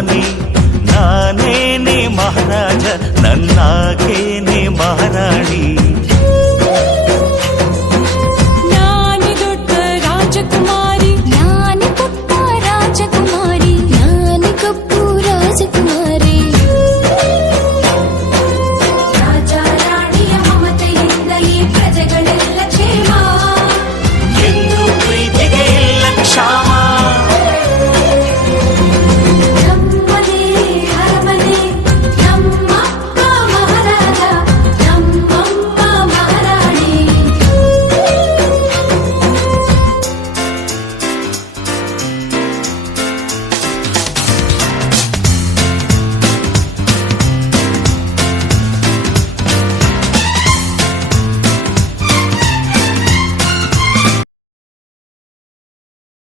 ರಾಣಿ ನಾನೇನೆ ಮಹಾರಾಜ ನನ್ನಾಗೇನೆ ಮಹಾರಾಣಿ